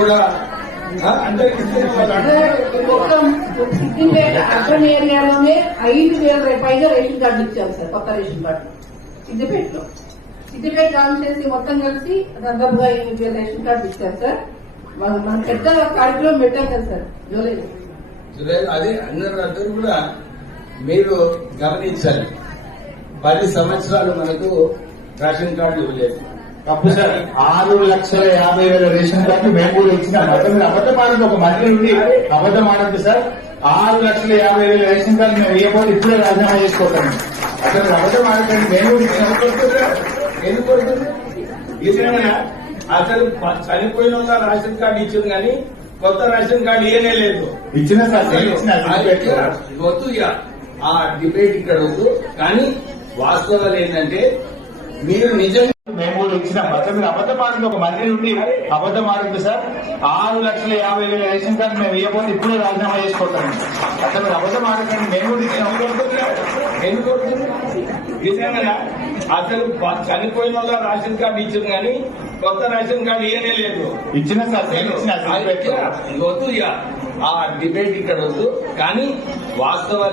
కూడా మొత్తం సిద్దిపేట అర్బన్ ఏరియాలోనే 5,000 పైగా రేషన్ కార్డు ఇచ్చారు సార్, కొత్త రేషన్ కార్డు సిద్దిపేటలో. సిద్దిపేట కాన్స్టిట్యూన్సీ మొత్తం కలిసి దాదాపుగా 8,000 రేషన్ కార్డు ఇచ్చారు సార్. మనం పెద్ద కార్యక్రమం పెట్టాం కదా సార్ జూలైలో. అదే అందరూ కూడా మీరు గమనించాలి. 10 సంవత్సరాలు మనకు రేషన్ కార్డు ఇవ్వలేదు. తప్పు సార్. 6,50,000 రేషన్ కార్డు మేము కూడా ఇచ్చిన మొత్తం అబద్ధం ఆడదు. ఒక మంత్రి నుండి అబద్ధం ఆడద్దు సార్. 6,50,000 రేషన్ కార్డు మేము ఇవ్వకపోతే ఇప్పుడే రాజీనామా చేసుకోతాం. అసలు అబద్ధం ఆడకండి. మేము కూడా ఇచ్చిన ఎందుకు అసలు చనిపోయిన వాళ్ళ రేషన్ కార్డు ఇచ్చింది కానీ కొత్త రేషన్ కార్డు ఇవ్వనే లేదు. ఇచ్చిన సార్ వద్దు ఇక ఆ డిబేట్ ఇక్కడ వద్దు. కానీ వాస్తవాలు ఏంటంటే మీరు నిజంగా మేము కూడా ఇచ్చిన మొత్తం అబద్ధం ఆడదు. ఒక మంత్రి నుండి అబద్ధం ఆడద్దు సార్. 6,50,000 రేషన్ కార్డు మేము ఇవ్వకపోతే ఇప్పుడే రాజీనామా చేసుకోతాం. అసలు అబద్ధం ఆడకండి. మేము కూడా ఇచ్చిన ఎందుకు నిజంగా అసలు చనిపోయిన వాళ్ళ రేషన్ కార్డు ఇచ్చింది కానీ కొత్త రేషన్ కార్డు ఇవ్వనే లేదు. ఇచ్చిన సార్ వద్దు ఇక ఆ డిబేట్ ఇక్కడ వద్దు. కానీ వాస్తవాలు